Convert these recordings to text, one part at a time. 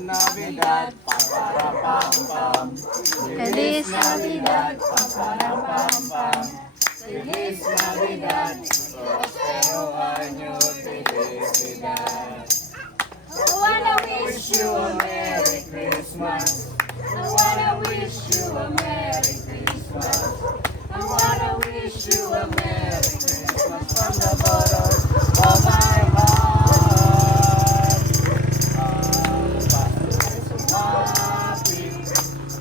Navidad, pam-pam-pam. Feliz Navidad. Pam-pam-pam. Feliz Navidad, prospero año felicidad. I wanna Wish you a Merry Christmas. I wanna wish you a Merry Christmas. I wanna wish you a Merry Christmas From the bottom of my heart. Happy,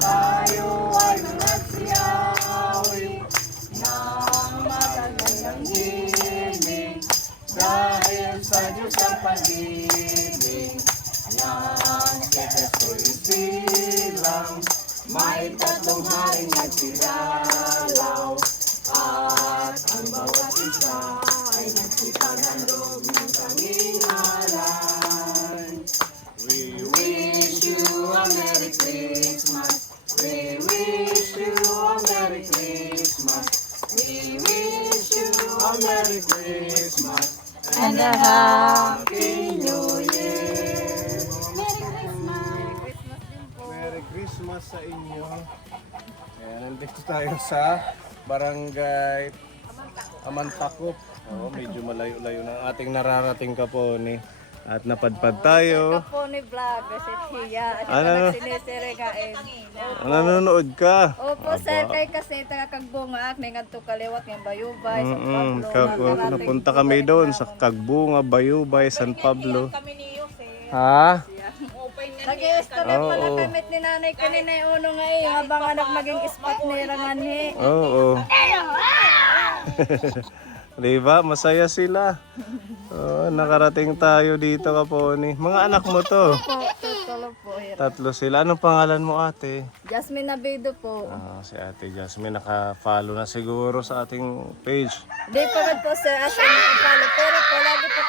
tayo ay nagsiyawi ng magandang himig dahil sa Diyos ang pag-ibig ng Kristo'y silang may tatlong haring nagsilalaw at ang bawat isa ay nagsipaghandog ng tanging alay. We wish you a Merry Christmas. We wish you a Merry Christmas. We wish you a Merry Christmas And a Happy New Year. Merry Christmas. Merry Christmas sa inyo. Ayan, nandito tayo sa Barangay Amantakop. Oh, medyo malayo-layo ng ating nararating Kaponi. At napadpad tayo. Kaponi vlog, kasi Tia. At Ano? nagsinisirigain. Nanonood ka? Opo, sir, kay kasi taga-Kagbunga, may nganto kaliwat ng Bayubay, San Pablo. Napunta kami doon sa Kagbunga, Bayubay, San Pablo. Kami ni Jose. Ha? Nag-i-estimate pala Oo. kamit ni nanay kanina yung uno nga eh, habang anak maging spot ni Rangani. Oo. Diba? Masaya sila. Oh, nakarating tayo dito Kaponi. Mga anak mo to. Po, tutulog po. Tatlo sila. Anong pangalan mo ate? Jasmine Nabido po. Si Ate Jasmine naka-follow na siguro sa ating page. Di pa rin po sir, as in nakapalo. Pero po, lagi po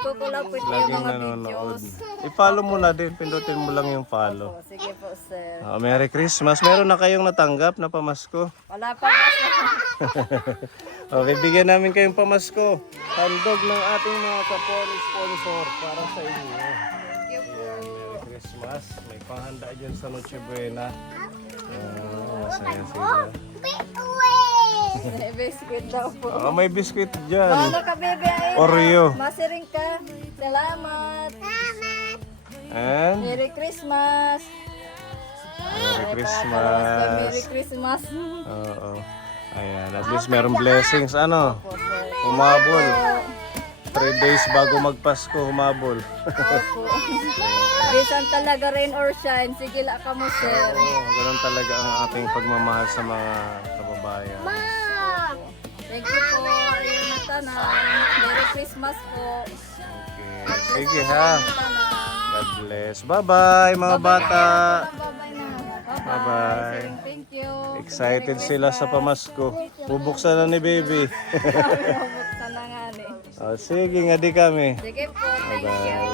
nagkukulapit yung Laging mga nanonood. videos. I-follow mo na din. Pindutin mo lang yung follow. O, sige po sir. Merry Christmas. Meron na kayong natanggap na pamasko? Wala pa po sir. Okay, bigyan namin kayong pamasko. Handog ng ating mga Kaponi sponsor para sa inyo. Thank you po. Ayan, Merry Christmas. May panghanda dyan sa Noche Buena. Masaya sila. May biscuit daw po. May biscuit dyan. Ano ka bebe ay? Oreo. Masiring ka. Salamat. And Merry Christmas. Merry Merry Christmas. Christmas. Oo. Ayan, at least merong blessings. Ano? Po sir. Humabol. 3 days bago magpasko, humabol. Opo. Bisan talaga rain or shine. Sige la ka mo sir. Ganun talaga ang ating pagmamahal sa mga kababayan. Thank you po. Ayun na tanan. Merry Christmas po. Okay. Sige ha. God bless. Bye-bye mga bata. Bye-bye na. Bye-bye. Thank you. Excited sila sa pamasko. Bubuksan na ni baby. Buksan na nga ni. Sige nga di kami. Sige po. Thank you.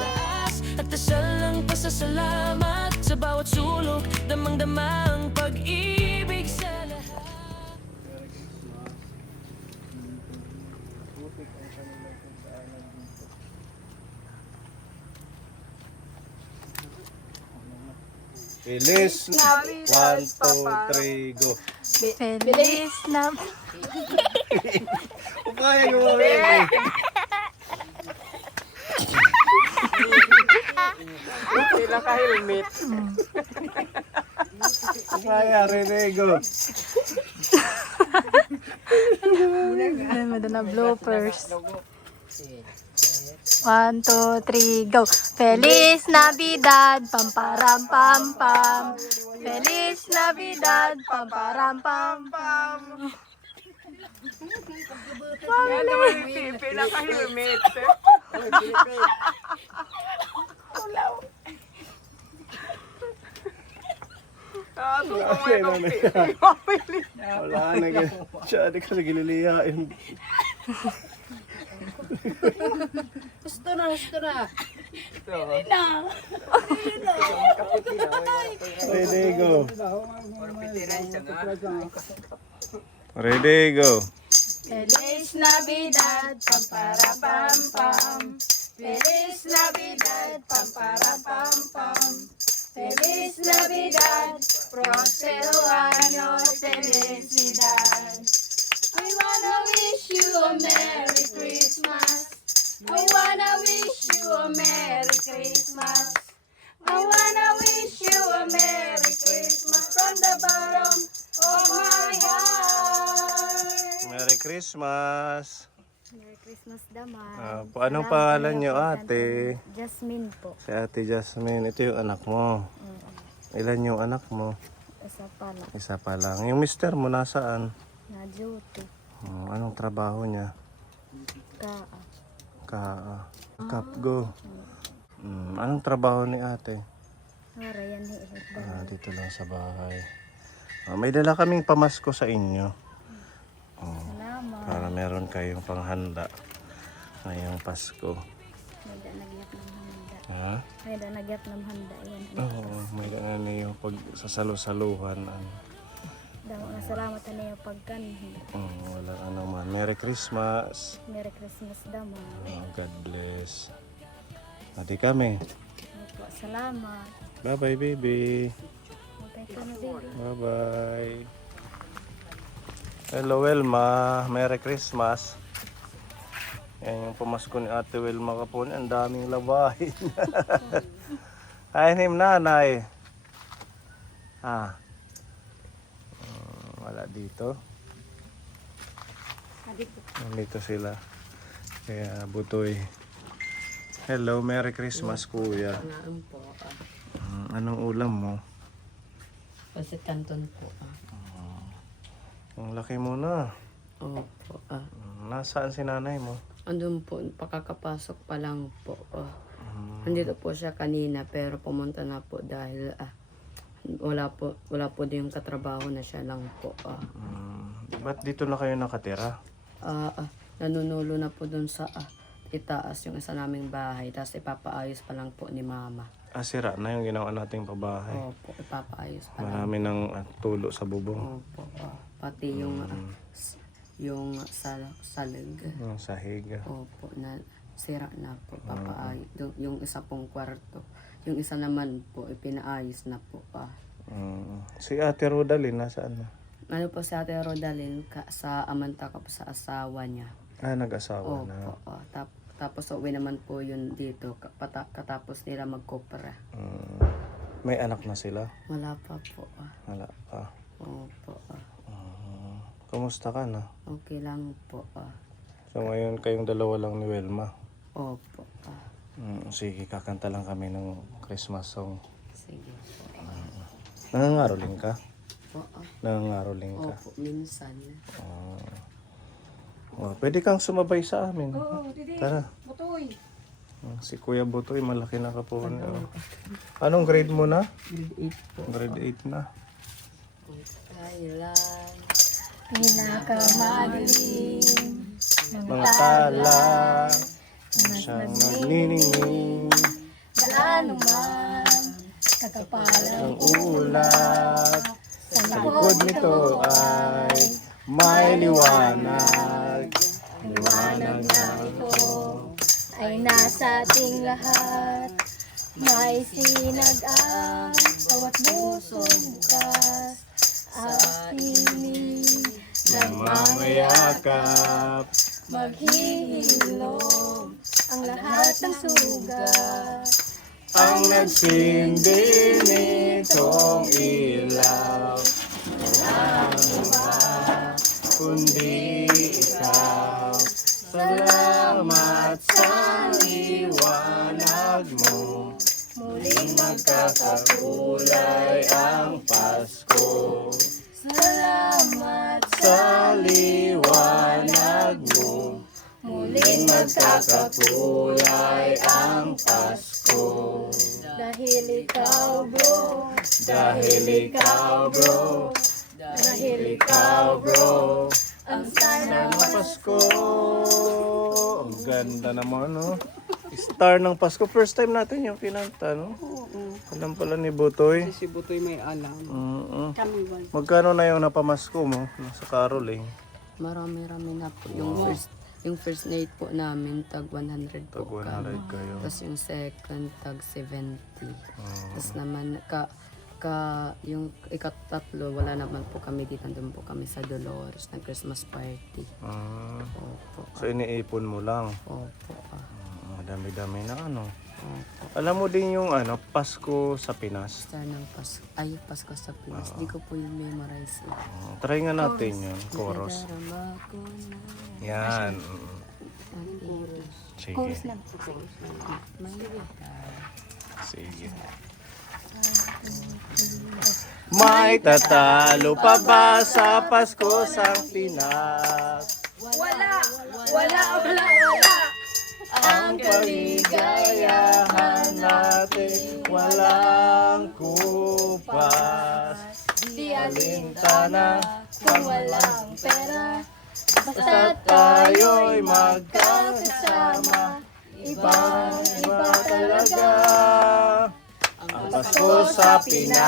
At dasal ang pasasalamat sa bawat sulok, damang-dama ang pag-ibig sa lahat. Feliz 1, 2, 3, go. Feliz na. Kaya nyo mga baby. Sila ka helmet. Kaya Rene, go. Ay, madala bloopers. 1, 2, 3, go! Feliz Navidad, pamparam pam pam. Feliz Navidad, pamparam pam pam. Yan naman yung Pila ka helmet. Wala na ganyan. Siya, di ka sa gililiyain. Gusto na. Ready, go. Ready, go. Feliz Navidad, pampara pam pam. Feliz Navidad, pampara pam pam. the bottom of my heart. Merry Christmas! Merry Christmas daman. Anong Salamat pangalan kayo niyo, po, ate? Jasmine po. Si Ate Jasmine. Ito yung anak mo. Ilan yung anak mo? Isa pala. Isa pa lang. Yung mister mo nasaan? Na duty. Anong trabaho niya? Kapgo. Anong trabaho ni ate? Yan Dito lang sa bahay. May dala kaming pamasko sa inyo. Salamat. Para meron kayong panghanda ngayong Pasko. May da nagyap ng handa. Ha? May da nagyap ng handa. Yan. Oo, may dala niyo pag sasalu-saluhan. Damo nga salamat na niyo pagkanhi. Wala ano man. Merry Christmas. Merry Christmas daman. God bless. Ati kami. Opo, salamat. Bye-bye, baby. Okay ka na din. Bye-bye. Hello, Wilma. Merry Christmas. Yan yung pamasko ni Ate Wilma kapon. Ang daming labahin. Hi, nim nanay. Wala dito. Nandito sila. Kaya butoy. Hello, Merry Christmas, kuya. Naan po. Anong ulam mo? Pasit Canton po. Ang laki mo na. Opo. Nasaan si nanay mo? Andun po, pakakapasok pa lang po. Andito po siya kanina pero pumunta na po dahil wala po din yung katrabaho na siya lang po. Ba't dito na kayo nakatira? Nanunulo na po dun sa itaas yung isa naming bahay tapos ipapaayos pa lang po ni mama. Sira na yung ginawa nating pabahay. Opo, ipapaayos pa lang. Marami ng tulo sa bubong. Opo. Pati yung salig. Yung sahig. Opo, na sira na po. Papaayos. Yung isa pong kwarto. Yung isa naman po, ipinaayos na po. Si Ate Rodalyn, nasaan na? Ano po si Ate Rodalyn, sa amanta ko po sa asawa niya. Nag-asawa na. Opo. Tapos uwi naman po yun dito. Katapos nila magkopra. May anak na sila? Wala pa po. Wala pa. Opo. Kumusta ka na? Okay lang po. So ngayon kayong dalawa lang ni Wilma. Opo. Sige, kakanta lang kami ng Christmas song. Sige po. Nangangaroling ka? Po. Nangangaroling ka? Opo, minsan. Pwede kang sumabay sa amin. Tara. Butoy. Si Kuya Butoy, malaki na kapon. Anong grade mo na? Grade 8 po. Grade 8 na. Kailan Pinakamagaling. Mga tala na siyang nagniningning Gaano man. Kakapalan ng ulap. Sa likod nito ay may liwanag. Liwanag na ito ay nasa ating lahat. May sinagang bawat busong bukas. Ating Mamayakap. maghihilom ang lahat ng sugat. Ang nagsindi nitong ilaw. Kundi ikaw. Salamat sa liwanag mo. Muling magkakakulay ang Pasko. Salamat Sa liwanag mo. muling Magkakakulay ang Pasko. dahil ikaw bro, Dahil ikaw bro. dahil Ikaw bro. ang star ng Pasko. Ang ganda naman, no? Star ng Pasko. First time natin yung kinanta, no? Alam pala ni Butoy. si Butoy may alam. Kami ba? Magkano na yung napamasko mo? Sa caroling. Marami-rami na po. Yung first night po namin, tag 100 Tag po 100 kayo. Tapos yung second, tag 70. Tapos naman, yung ikatatlo, wala naman po kami dito. Doon po kami sa Dolores, ng Christmas party. Opo. So iniipon mo lang. Opo. Madami-dami na ano. Alam mo din yung ano, Pasko sa Pinas. Star ng Pasko sa Pinas. Di ko po yung memorize. Try nga natin yun, chorus. Nadarama ko na. Yan. Chorus Sige. na. Sige. May tatalo pa ba sa Pasko sa Pinas? Wala, wala, wala, wala. Ang kaligayahan natin walang kupas. Di Alintana kung walang pera. basta tayo'y magkakasama. Iba talaga ang Pasko sa Pinas.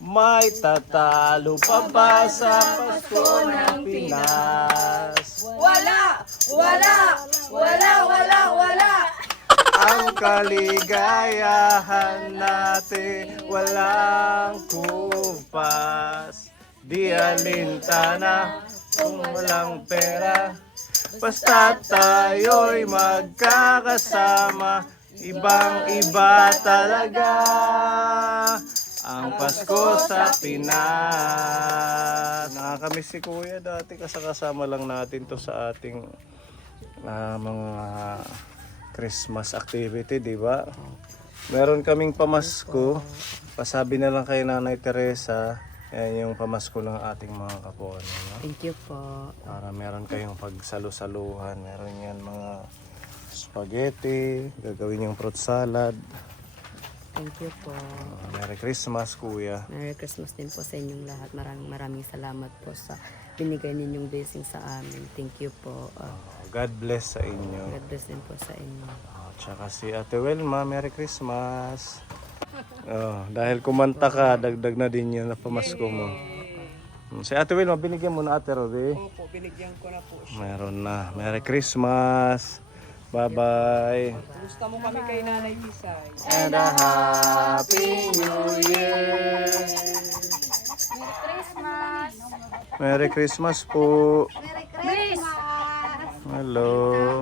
May tatalo pa ba sa Pasko ng Pinas? Wala, wala, wala, wala, wala. Ang kaligayahan natin walang kupas. Di alintana kung walang pera. Basta tayo'y magkakasama. Ibang iba talaga ang Pasko sa Pinas. Nakakamiss si Kuya dati kasi kasama lang natin to sa ating mga Christmas activity, di ba? Meron kaming pamasko. Pasabi na lang kay Nanay Teresa. Yan yung pamasko ng ating mga kapon. No? Thank you po. Para meron kayong pagsalu-saluhan. Meron yan mga spaghetti. Gagawin yung fruit salad. Thank you po. Merry Christmas, Kuya. Merry Christmas din po sa inyong lahat. Maraming salamat po sa binigay ninyong blessing sa amin. Thank you po. God bless sa inyo. God bless din po sa inyo. Tsaka si Ate Welma, Merry Christmas. Dahil kumanta ka, dagdag na din yun na pamasko mo. Si Ate Welma, binigyan mo na Ate Roby? Opo, binigyan ko na po siya. Meron na. Merry Christmas. Bye-bye. Gusto mo kami kay Nanay Isay. And a Happy New Year. Christmas! Merry Christmas po. Merry Christmas! Hello.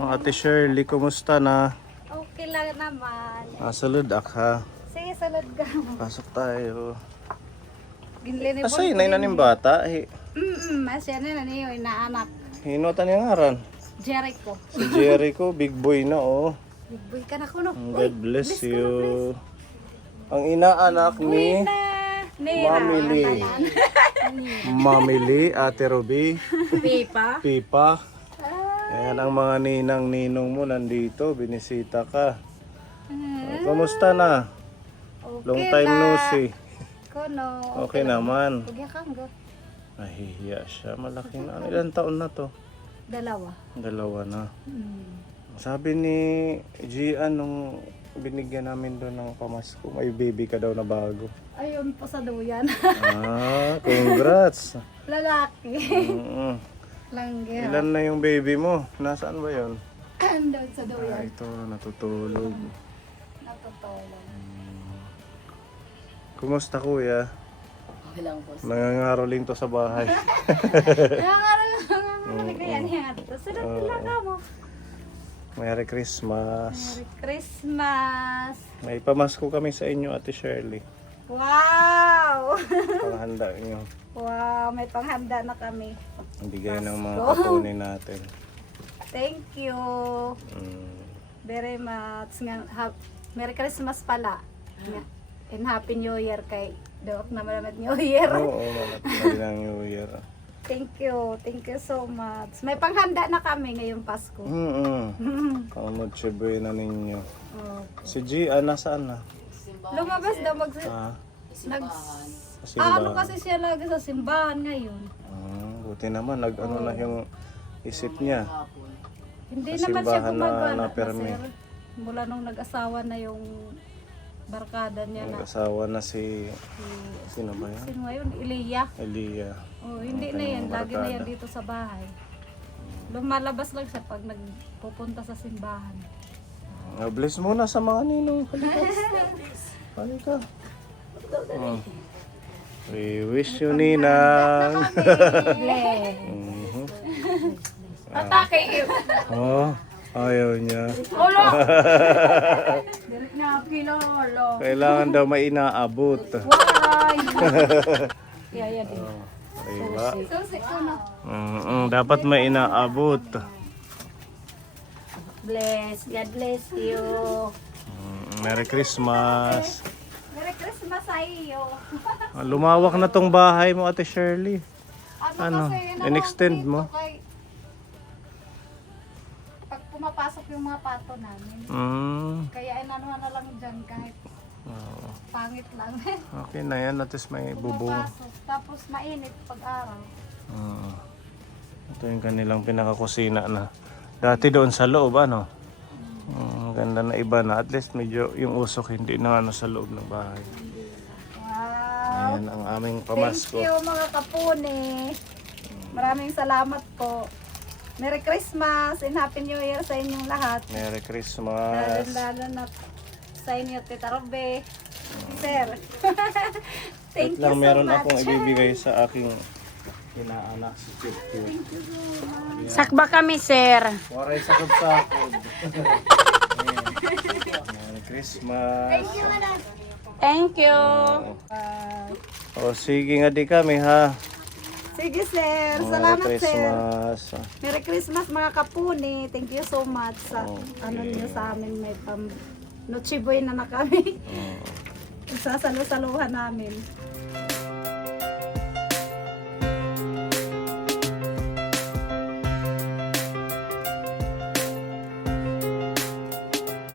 Ate Shirley, kumusta na? Okay lang naman. Salud ha. Sige, salad ka. Pasok tayo. Ginlini po. Asay, na yung bata. Masya na niyo, inaanak. Hinutan yung ngaran. Jericho. Si Jericho, big boy na oh. Bigboy ka na kuno. God bless you. Ang inaanak ni Mamili. Mamili, Ate Ruby, Pipa. Pipa. Ayan ang mga ninang-ninong mo nandito. Binisita ka. Kamusta na? Long time no see. Kuno. Okay naman. Pugya kang go. Nahihiya siya. Malaki na. Ilan taon na to? 2. 2 na. Sabi ni Gian nung binigyan namin doon ng pamasko, may baby ka daw na bago. Ayun po sa duyan. Congrats! Lalaki. Mm-mm. Langgir. Ilan na yung baby mo? Nasaan ba yun? Doon sa duyan. Ito, natutulog. Natutulog. Kumusta kuya? Okay lang po. Nangangaroling to sa bahay. Nangangaroling kaya niya. Sunod talaga mo. Merry Christmas. Merry Christmas. May pamasko kami sa inyo, Ate Shirley. Wow! Panghanda nyo. Wow, may panghanda na kami. Ang bigay ng mga kapunin natin. Thank you. Very much. Merry Christmas pala. And Happy New Year kay Doc na malamat New Year. Oo, malapit ng New Year. Thank you. Thank you so much. May panghanda na kami ngayong Pasko. Noche buena ninyo. Oh. Si Gia, nasaan na? Lumabas daw Simbahan. ano kasi siya lagi sa simbahan ngayon. Buti naman, nag-ano na yung isip niya. Hindi Sa naman siya simbahan na gumagana napermi. sir. Mula nung nag-asawa na yung barkada niya na. Nag-asawa na si... Sino ba yan? Sino ngayon? Elia. Elia. Oh, hindi Okay, na yan. yung Lagi na yan barkada. dito sa bahay. Lumalabas lang siya pag nagpupunta sa simbahan. Bless muna sa mga ninong. Halika. We wish you, Ninang. Bless. Mhm. Atake you. Oh, Ayaw niya. Direk na kilala. Kailangan daw may inaabot. Why? Yaya din. Diba? Susi ko na. Dapat may inaabot. Bless. God bless you. Merry Christmas. Merry Christmas sa iyo. Lumawak na tong bahay mo, Ate Shirley. Ano? Kasi, In-extend dito mo? kay- Pag pumapasok yung mga pato namin. Kaya inanuhan na lang dyan kahit pangit lang. Okay na yan, at least may bubong. Pumapasok. Tapos mainit pag araw. Ito yung kanilang pinakakusina na. Dati doon sa loob, ano? Ganda na iba na. At least medyo yung usok hindi na ano sa loob ng bahay. Wow. Ayan ang aming Thank pamasko. you mga kapuni. Maraming salamat po. Merry Christmas and Happy New Year sa inyong lahat. Merry Christmas. Lalo na sa inyo, Tita Robe. Sir. Thank Wait you lang, so meron much. akong ibibigay sa aking inaanak si Chip. Sakba kami, sir. Waray sakot-sakot. Merry Christmas. Thank you. O sige nga di kami ha. Sige, sir. Merry Salamat, sir. Christmas. Merry Christmas mga kapuni. Thank you so much sa ano niyo sa amin. May Noche Buena na kami. Sasalo-saluhan namin.